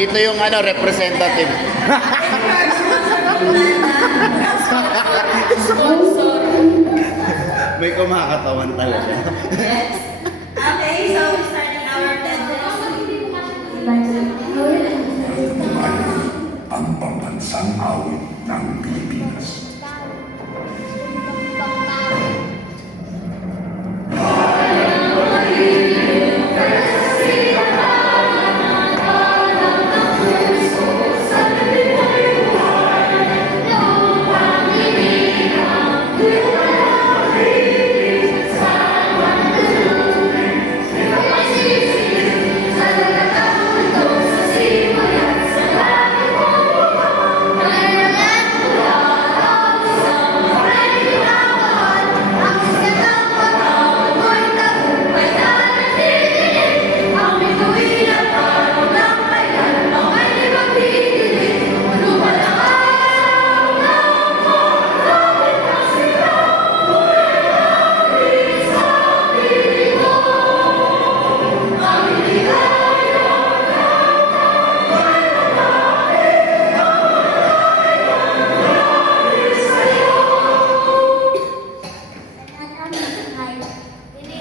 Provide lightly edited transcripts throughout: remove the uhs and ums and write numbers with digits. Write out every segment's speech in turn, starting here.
Andito yung ano, representative. Sponsor. May kumakatawan talaga. Yes. Okay, so we're starting our Ang pambansang awit ng Pilipinas.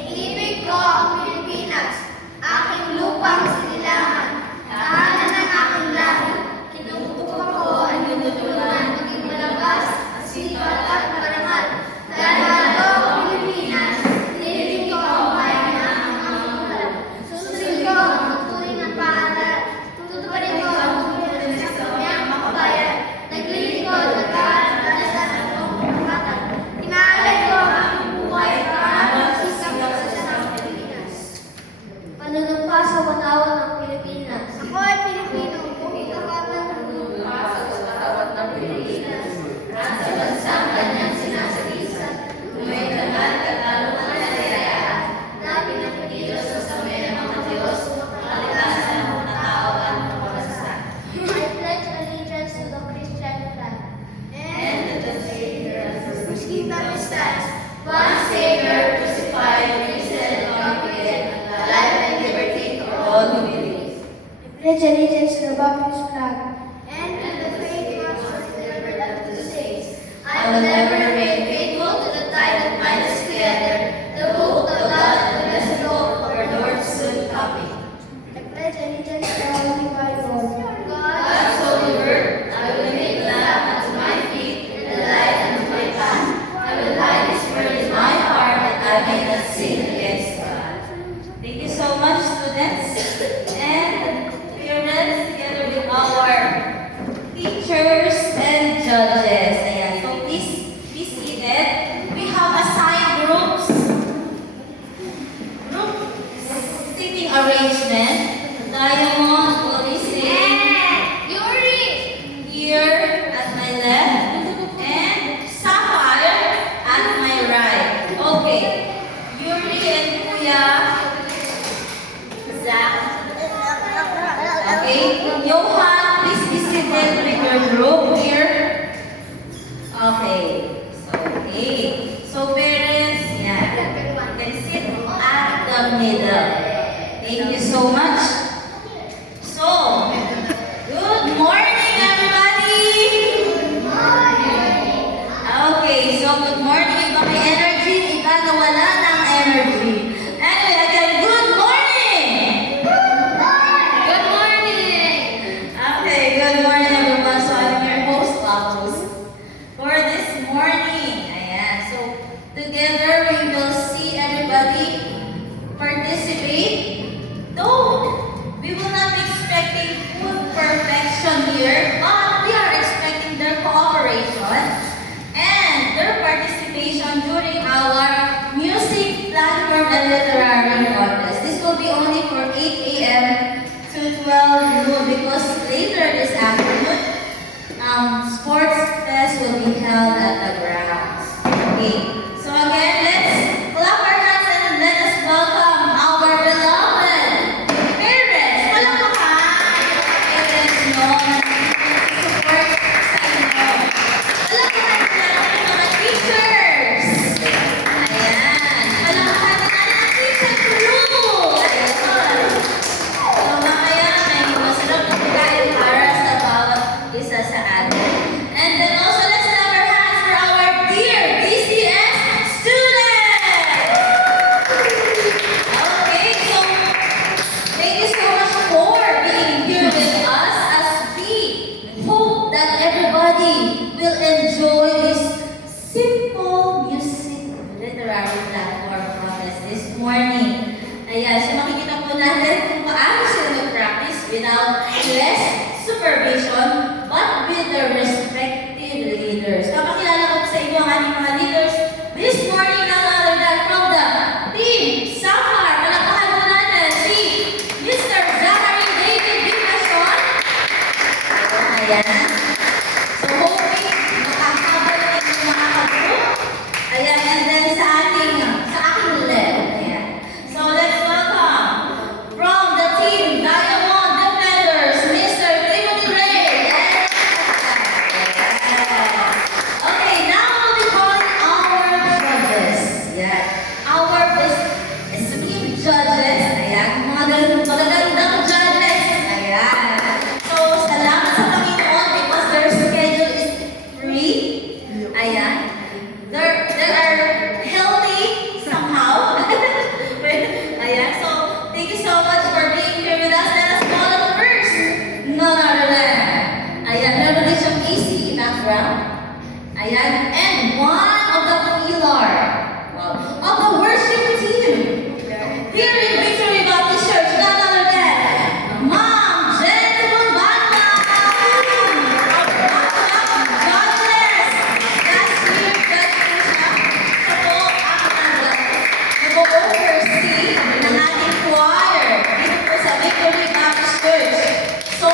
Iniibig ko ang Pilipinas, aking lupang sinilangan, tahanan ng aking lahi. Kinukuha ko ang inutulan, maging malakas, sipat at marangal. Dahil ako ang Pilipinas, iniibig ko ang bayan na ang aking ulam. Susundin ko ang turing ng paaral, tutuparin ko ang turing sa kamyang makabayan. Naglilingkod at kaalasan ng buong kapatan. Inaalay ko ang aking buhay para panunumpa sa katawan ng Pilipinas. Ako ay Pilipino, kumikarapan ng lumpa sa katawan ng Pilipinas. Nasa bansang kanyang sinasagisan, may laman katarungan na kayayaan, na pinapigilos sa sabi ng mga Diyos, kalikasan ng mga tao at mga bansa. I pledge allegiance to the Christian flag and to the Savior whose kingdom stands, one Savior, crucified, risen, and conquered, alive and liberty for all who believe. I pledge allegiance to the Baptist flag and to the faith which was delivered unto the saints. I will ever remain faithful to the tie that binds us together, the hope, the blood, and the blessed hope of our Lord's soon coming. I pledge allegiance to the Holy Bible. God's holy word, I will make a lamp unto my feet and a light unto my path. I will hide His word in my heart that I may not sin against God. Thank you so much, students. And parents, together with our teachers and judges. Ayan. So please be seated. We have assigned groups. Group seating arrangement. Diamond, Yuri! here at my left, and Sapphire at my right. Okay. Yuri and Kuya Zach. Okay. Johan, please be seated with your group here. Okay. So parents, yeah, can sit at the middle. Thank you so much. So, good morning, everybody. Okay, so good morning. Iba may energy, iba nawala ng energy. Anyway, again, good morning! Good morning! Okay, good morning, everyone. So I'm your host, Lapus, for this morning. Ayan, so together we will see everybody participate. Though we will not be expecting full perfection here, but we are expecting their cooperation and their participation during our music platform and literary contest. This will be only for 8 a.m. to 12 noon because later this afternoon, sports fest will be held at the grounds. Okay, so again, let's clap our hands and let us welcome our beloved parents. Palakpakan! Parents, no? Support sa inyo. Palakpakan natin ang mga teachers. Ayan. Palakpakan natin ang teacher crew. Ayan. So mamaya, may masarap na pagkain morning. Ayan, so makikita po natin kung paano sila mag-practice without less supervision but with their respective leaders. Kapakilala ko sa inyo ang ating mga leaders this morning, none other than from the Team Sapphire. Palakpakan po natin si Mr. Zachary David Vicason. Ayan. So hoping makakabal na yung mga kapro. Ayan, and then sa aking left. Ayan. So let's welcome from the Team Diamond Defenders, Mr. Timothy Ray. Okay, now we'll be calling our judges. Yeah. Our esteemed judges. Ayan. Mga magagandang judges. Ayan. So, salamat sa Panginoon because their schedule is free. Ayan. They are healthy somehow. Ayan. So, thank you so much for being here with us. Let us call them first. None other than. Ayan. Meron din siyang AC background. Ayan. And one of the pillar of the worship team here in Victory Baptist Church. None other than Ma'am Gentleman Banda. God bless. Last year, God bless siya. Siya po ang nag-oversee ng ating choir dito po sa Victory Baptist Church. So,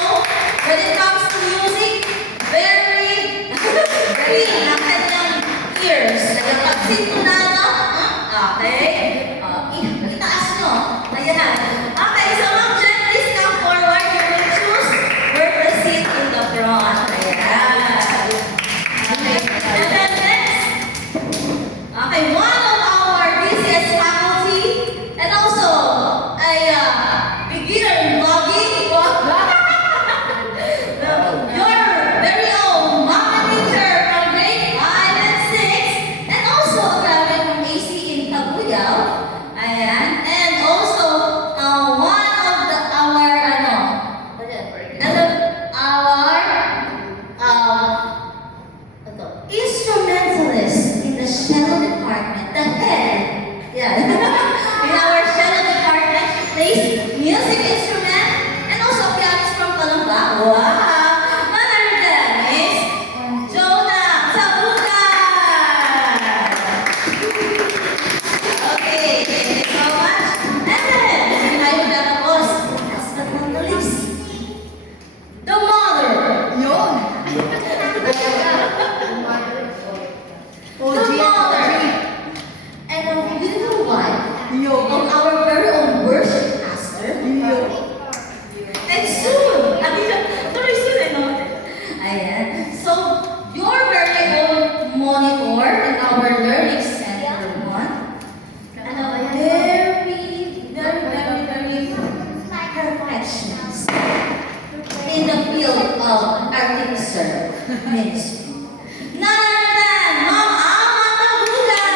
when it comes to music, very ang kanyang ears. Nagpagsintunado. Okay. Itaas nyo. Ayan. Okay, so Ma'am Jen, please come forward. You will choose where to sit in the front. Ayan. Okay. And then next. Okay, one of our busiest faculty and also a beginner in vlogging. Your very own mama teacher from grade 5 and 6 and also a graduate from AC in Cabuyao. Ayan. And also one of our instrumentalist in the cello department, the head. Yeah. In our cello department, she plays music instrument and also pianist from Palamba. Wow! None other than Miss Jonah Sabugan. Okay, thank you so much. And then, hindi tayo magtatapos. Last but not the least, the mother. Yun. The mother and a beautiful wife of our very own worship pastor. And soon, tuloy soon, no? Ayan. So, your very own monitor in our learning center one. And a very perfectionist in the field of artificial ministry. None other than Ma'am Ama Tabugan.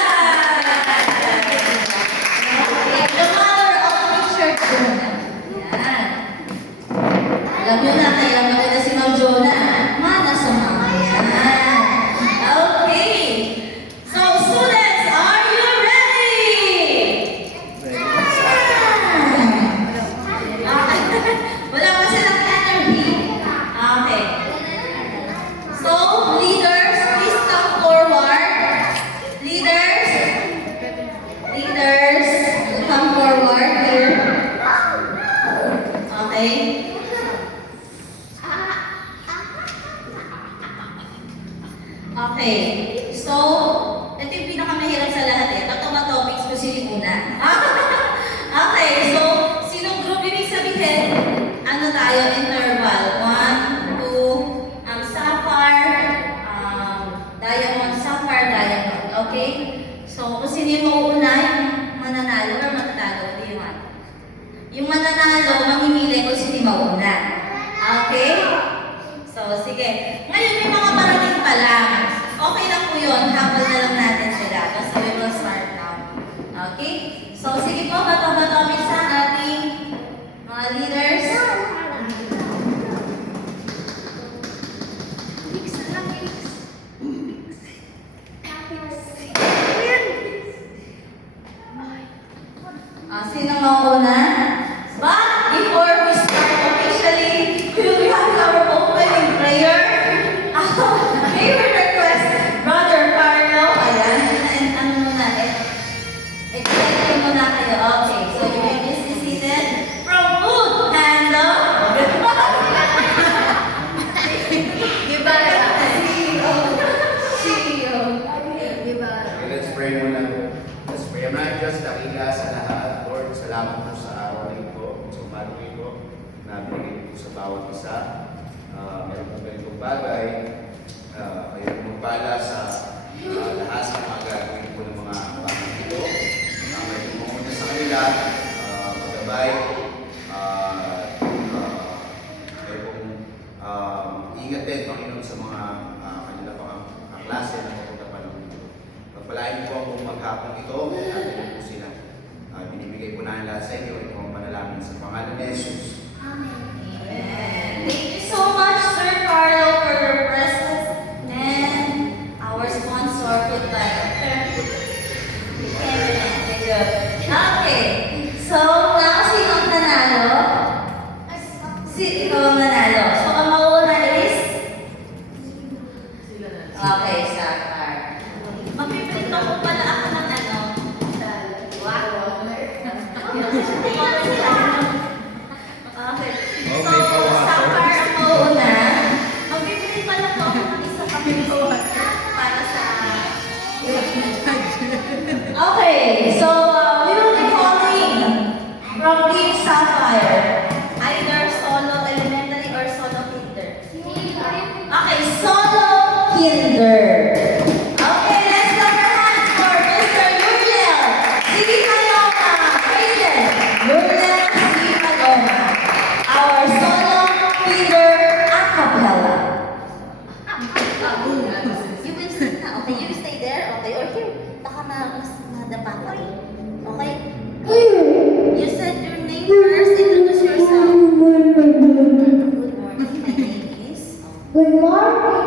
The mother of Teacher Jonah. Yan. Alam nyo na, kaya maganda si Ma'am Jonah. Mana sa mga yan. Okay. So, students, are you ready? Okay. Wala pa silang energy. Okay. So, leaders, please come forward. Leaders, come forward here. Okay. Okay. So, ito yung pinakamahirap sa lahat eh. Ba't mga topics ko sinimuna? Okay. So, sinong group ibig sabihin? Ano tayo? Interval. 1, 2, sapphire, diamond, sapphire, diamond. Okay? So, kung sino yung mauuna, yung mananalo or matatalo, di ba? Yung mananalo, mamimili kung sino yung mauuna. Okay? So, sige. Ngayon, may mga parating pa lang. Okay lang po yun. Habol na lang natin sila. Basta we will start now. Okay? So, sige po, bato-bato sa ating mga leaders. Sino mauna? But before we start officially, we will have our opening prayer. May we request Brother Carlo. Ayan, and ano muna, excited muna kayo. Okay, so you may be seated from food and Okay, let's pray muna. Let's pray. Ama Diyos, dakila sa lahat. Lord, salamat po sa araw na ito, sa umaga na ito, na binigay po sa bawat isa. Meron po ganitong bagay. Kayo magpala sa lahat ng mga gagawin po ng mga bagay ito. May pumunta sa kanila, magabay. Kayo pong ingat din, Panginoon, sa mga kanila pang klase na papunta pa ng mundo. Pagpalain po ang buong maghapon ito, natin po sila. Binibigay po namin lahat sa inyo, ito ang panalangin sa pangalan ni Jesus. Amen. Thank you so much, Sir Carlo, for your presence and our sponsor, Good Life. Okay, so now sino ang nanalo? Ikaw ang nanalo. So ang mauna is? Okay, Sapar. Magpiprint ako pala ako ng ano? Okay. So, Sapar ang mauna. Magpiprint pala po ako ng isa kami para sa... Okay, so we will be calling from Team Sapphire. Either solo elementary or solo kinder. Okay, solo kinder. Okay, let's clap our hands for Mr. Yuriel C. Paloma. Aiden, Yuriel C. Paloma. Our solo kinder a cappella. You will sit na. Okay, you stay there. Okay, or here. Baka mas madapa ka. Okay? You said your name first. Introduce yourself. Good morning. My name is... Good morning.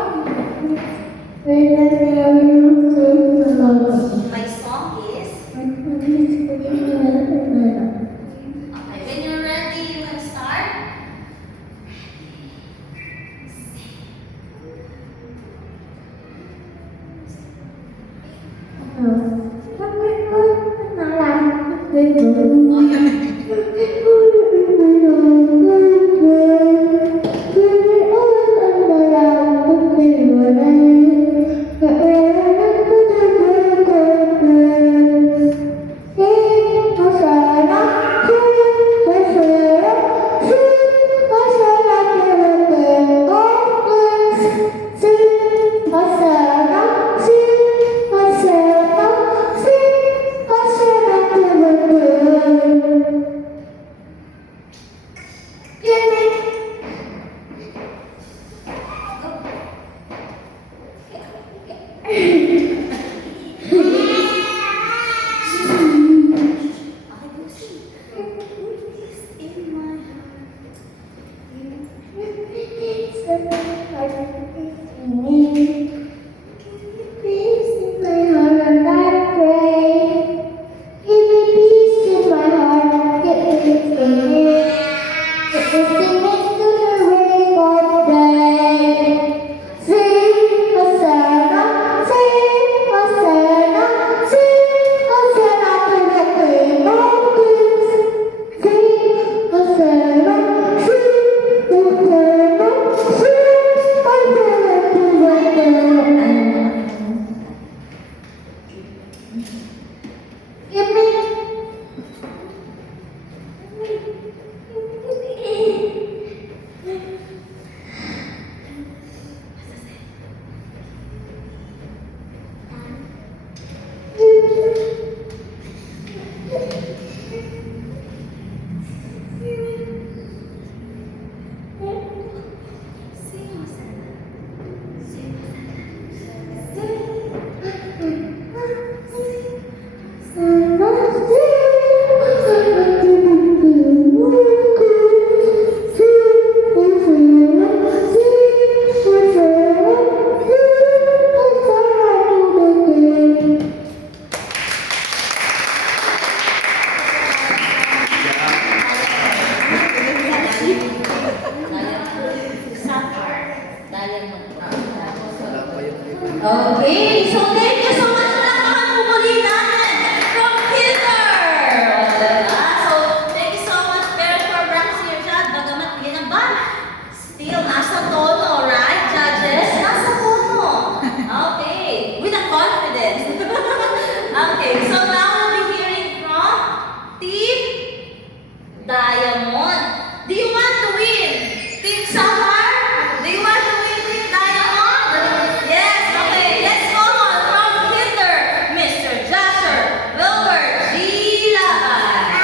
Diamond. Do you want to win? Team Summer? Do you want to win Team Diamond? Yes, okay. Let's call on from Kinder, Mr. Jasher Wilbur G. Laban.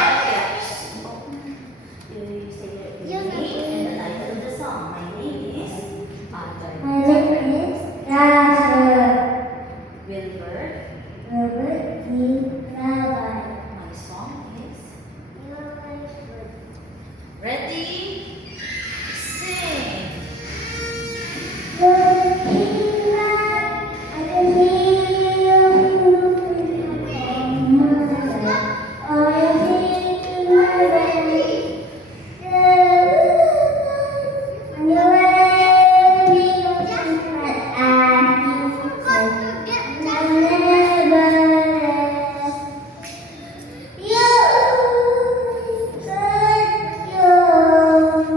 Okay. You say your name and the title of the song. My name is Arthur. My name is Jasper. Wilbur. Robert D. Laban. My song is Your life good. Ready? Sing. Looking back, I can hear you moving on my life. Oh, you're thinking my baby. On your way, we go somewhere. I think I'll never rest. You said you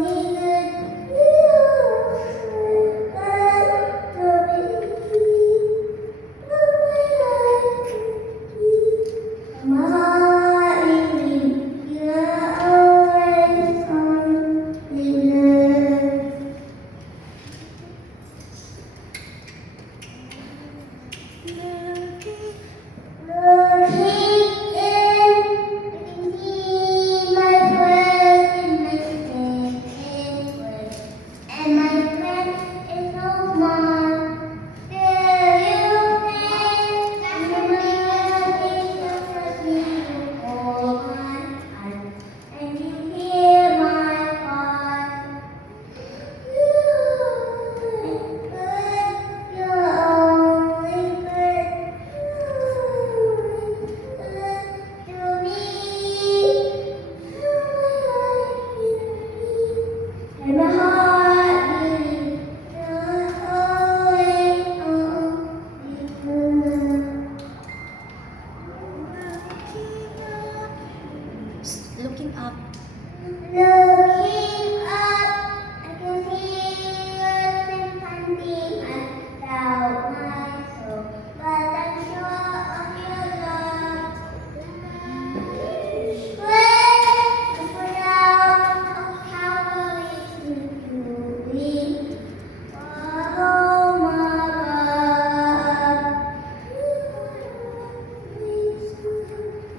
needed and my friend is no more. There you stand, and the melody of me hold my hand, and you hear my heart. You're only good to me. And my heart beating, you're always Looking up. Looking up, I can see your sympathy and doubt my soul, but I'm sure of your love. When the down of Calvary to me, oh my God,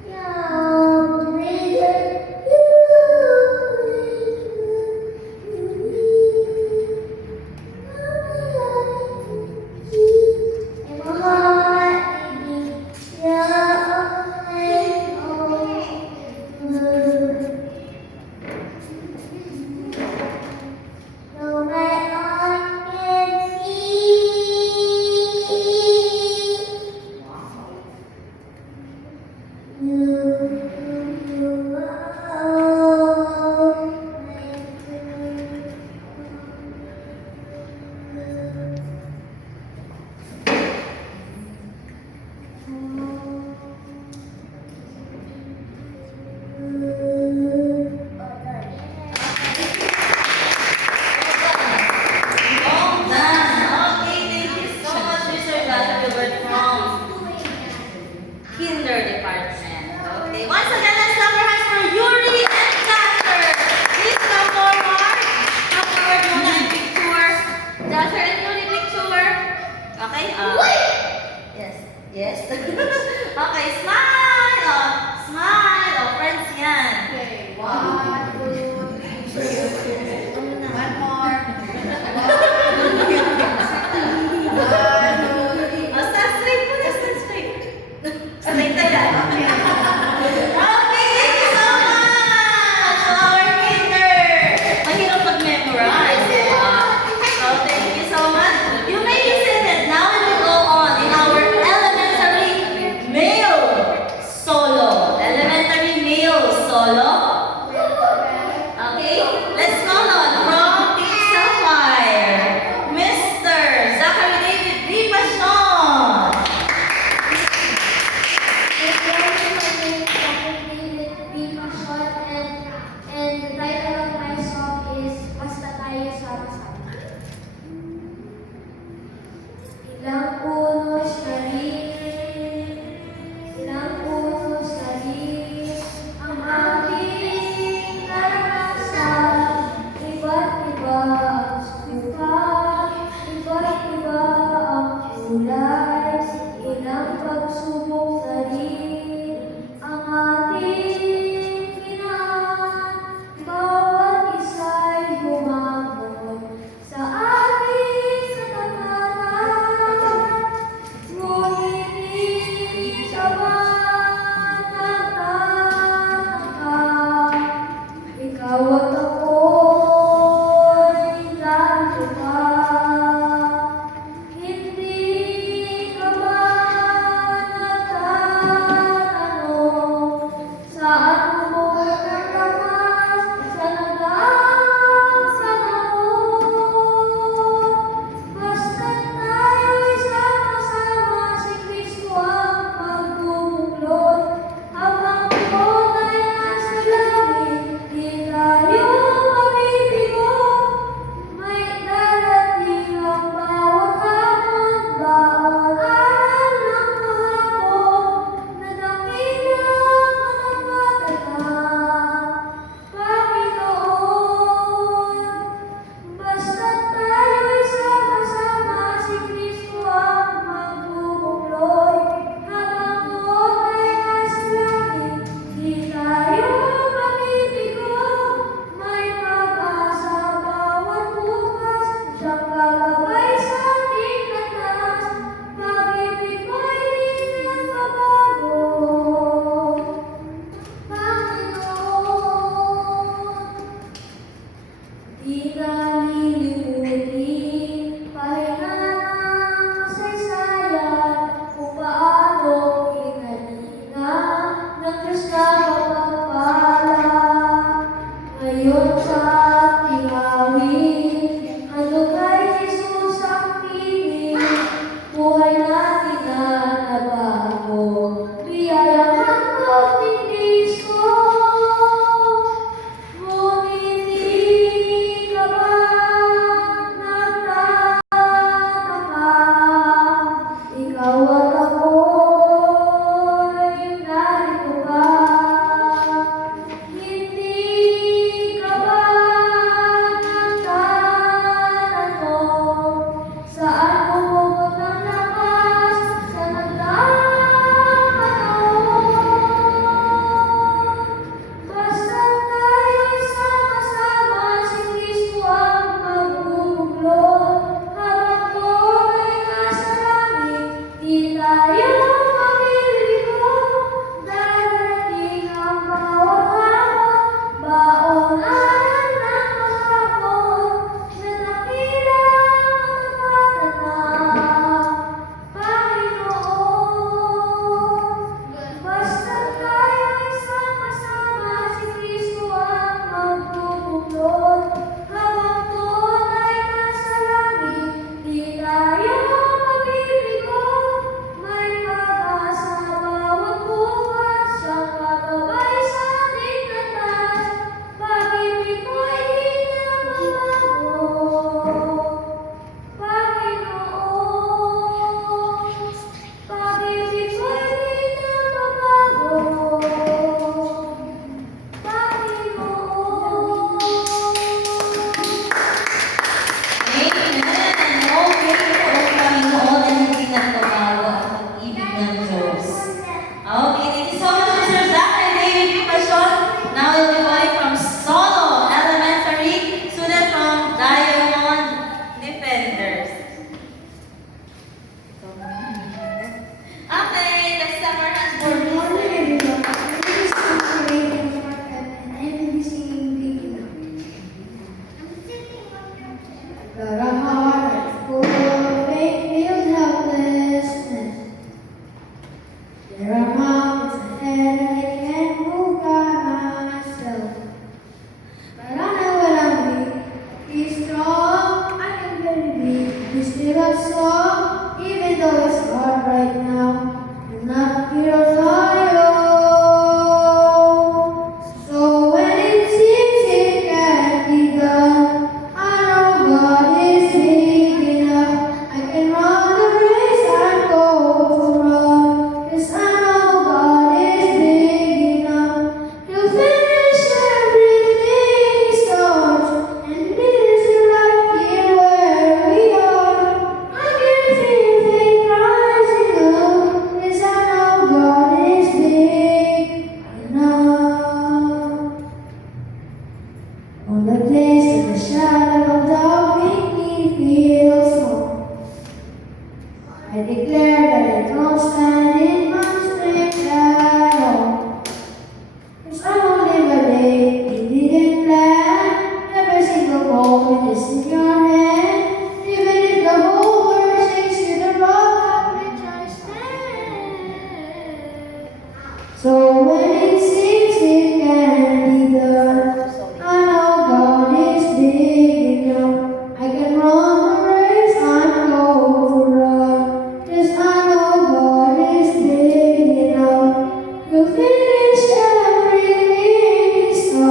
your reason. All done. Okay, thank you so much, Mr. Joshua Gilbert from Kinder Department. Okay, once again, let's clap our hands for Yuri and Jasper. Please come forward. Come forward muna and picture. Jasper and Yuri, picture. Okay, yes, yes. Okay, smile. Oh, smile. Oh, friends yan. Okay, 1, 2, 3. One more. Oh, stand straight muna, stand straight. Straight na yan. Okay, thank you so much to our kinder. Mahirap mag-memorize, di ba? So, thank you so much. You may be seated. Now we will go on in our elementary male solo. Elementary male solo. Okay, let's call on from Team Sapphire, Mr. Zachary David Ripasson. And the title of my song is Basta Tayo Sama-sama. Ilang punos na rin, ilang punos na rin, ang aking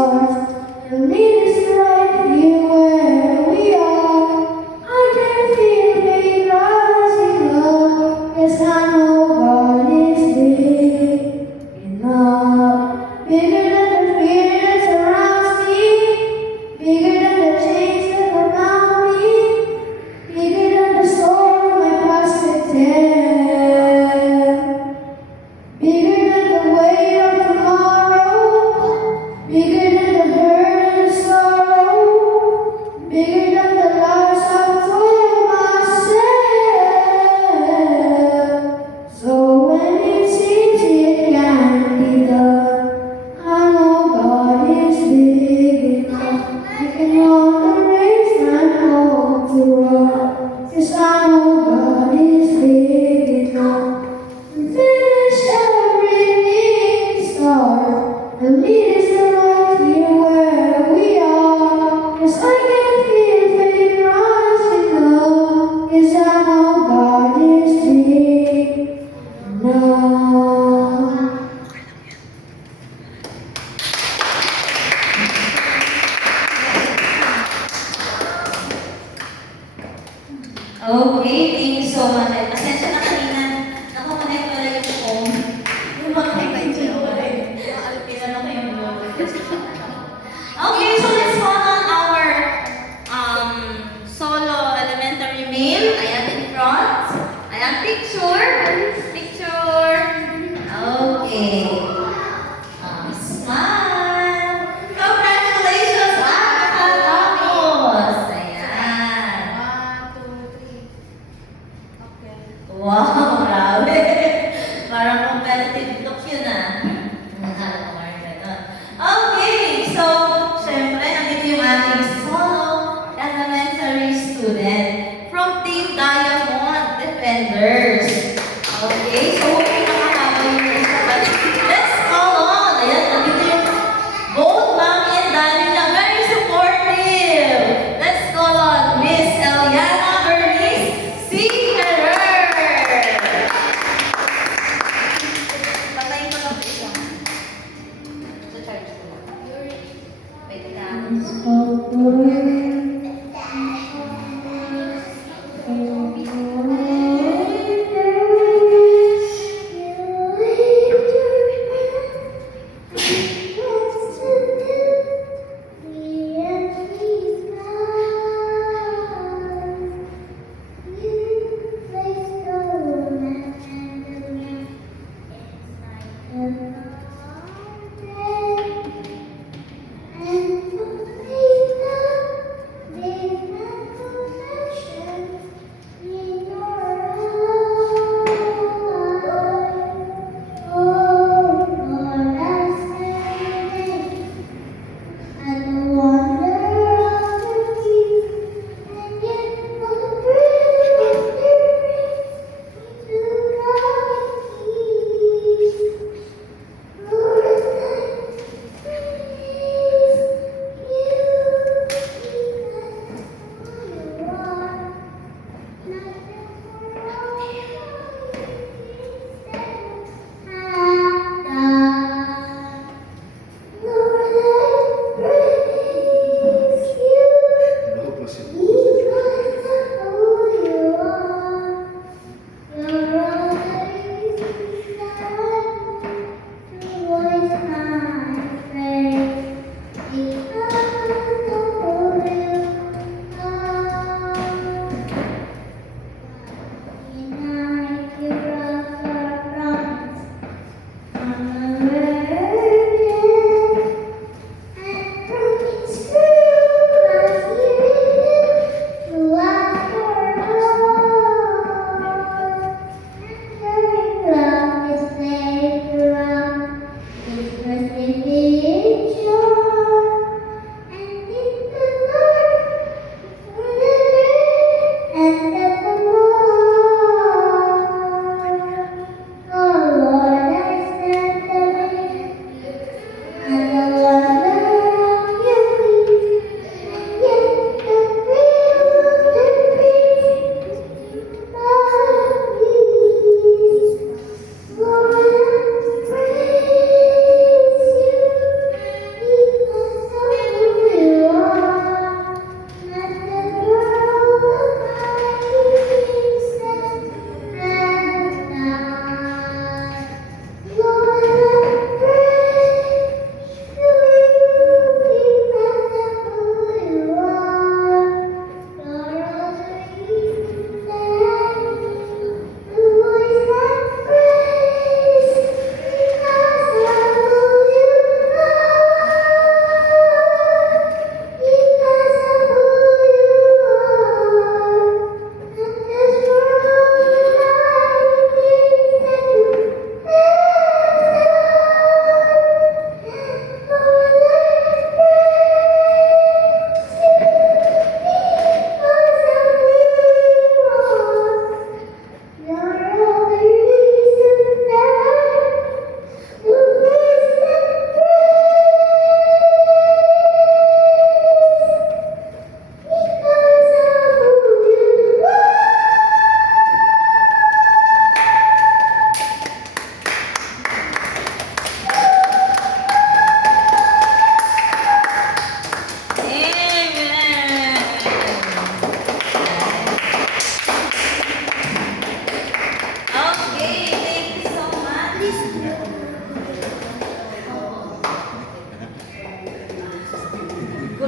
starts. The lead is right here where we are. I can feel faith rising up. Yes, I know God is big enough. Bigger than the fear that surrounds me. Bigger than the chains that are bound me. Bigger than the storm my past could tell. Bigger than the weight of tomorrow. Bigger than the hurt and the sorrow. Bigger than the lies I've told myself. So when it seems it can't be done, I know God is big enough. I can run the race I hope to run. Yes, I know God is big enough. Finish everything start. The lead is right here where we are. Yes, I can feel faith rising up. Yes, I know God is big enough. Okay, thank you so much. At pasensya na kanina, nakakonect pala yung phone. Yung mag-connect yung Tinanong ko yung Okay, so let's call on our solo elementary male. Ayan in front. Ayan, picture. Picture. Okay. Smile. Congratulations, nakakatapos. Ayan. Wow, grabe. Parang competitive look yun Okay, so, syempre, nandito yung ating solo elementary student from Team Diamond Defenders. Okay, so huwag yung nakakaba yung isa. Let's call on. Ayan, nandito yung both Mami and Daddy na very supportive. Let's call on Miss Eliana Bernice C. Herrer. Patayin ko lang isa. Sa charge ko lang. Wait lang. And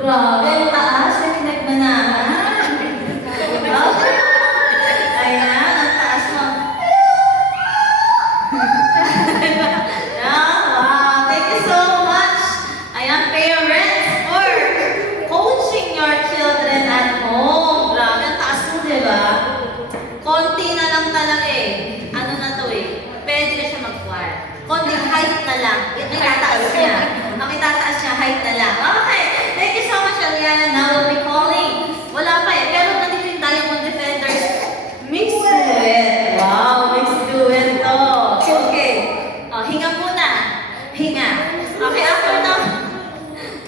Grabe, ang taas na pinagbanahan. Ayan, ang taas mo. Wow, thank you so much. Ayan, parents, for coaching your children at home. Grabe, ang taas mo, di ba? Konti na lang talaga eh. Ano na to eh? Pwede na siya mag-choir. Konting height na lang. Ang itataas niya. Ang itataas niya, height na lang. Okay. Thank you so much, Aliana. Now we'll be calling. Wala pa eh. Pero nandito yung Diamond Defenders. Mixed duet. Wow, mixed duet to. Okay. Hinga muna. Hinga. Okay, after na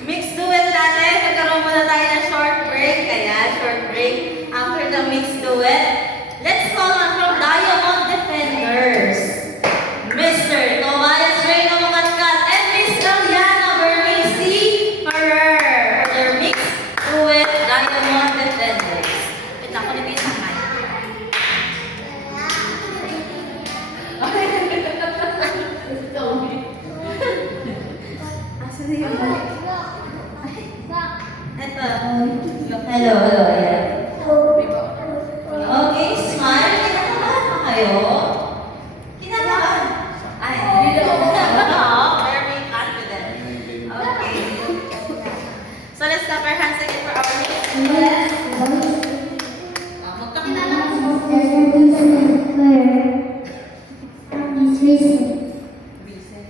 mixed duet natin, nagkaroon muna tayo ng short break. Kaya, short break. After the mixed duet, let's call on from Diamond Defenders, Mr. Tobias Reyno Mucatcat and Miss Eliana Bernice Ferrer for their mixed duet Diamond Defenders. Wait lang, kunin mo yung sakay. Asan na yung mic? Ito. Hello, ayan. Okay, smile. Kinakabahan pa kayo? Kinakabahan? Ay, very confident. Okay. So let's clap our hands again for our next. Magkakilala mo. Recent.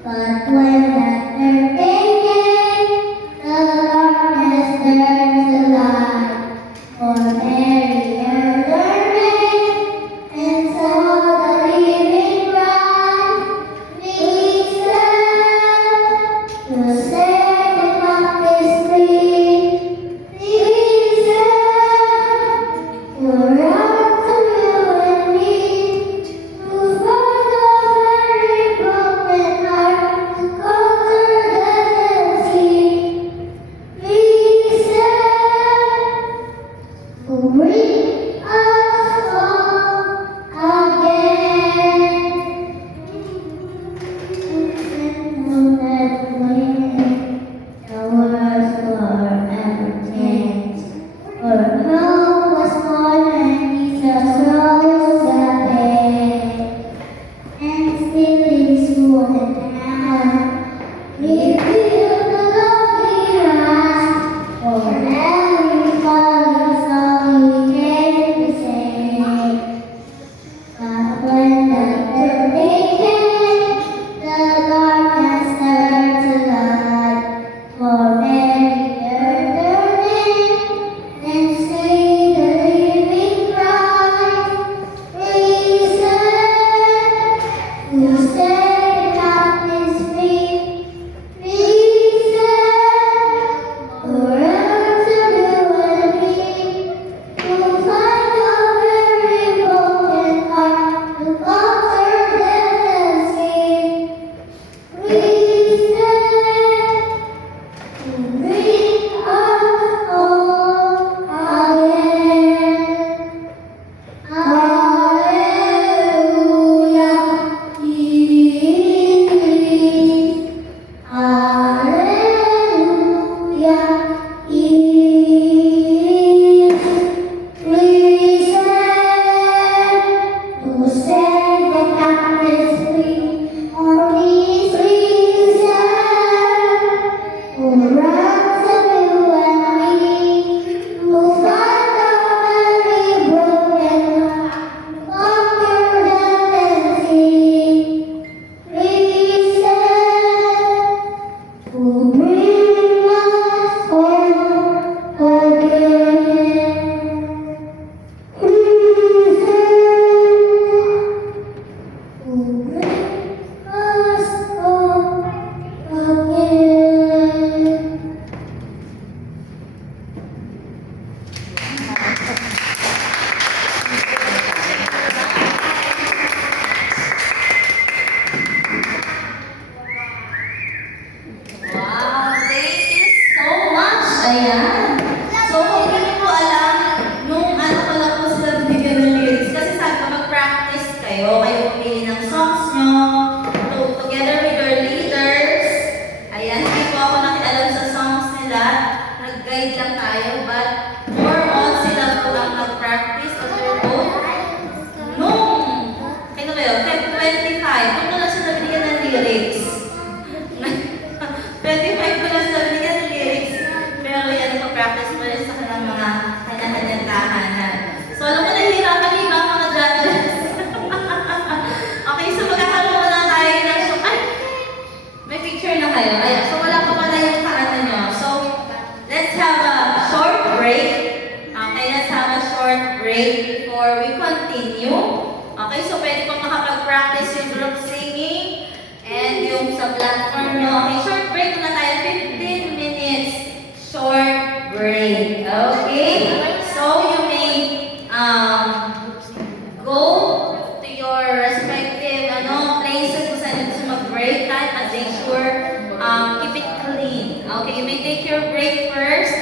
But when that third day came, the darkness turned to light. For Mary heard her name and saw the living Christ. We stand to save the captives free. We stand for us to you and me, to find a very broken heart, to conquer death and sea. We stand to bring us home again. And that way the world's forever changed. For home was born and yung sa platform nyo. Okay, short break muna tayo. 15 minutes. Short break. Okay? So, you may go to your respective places kung saan gusto mag-break time, but make sure keep it clean. Okay, you may take your break first.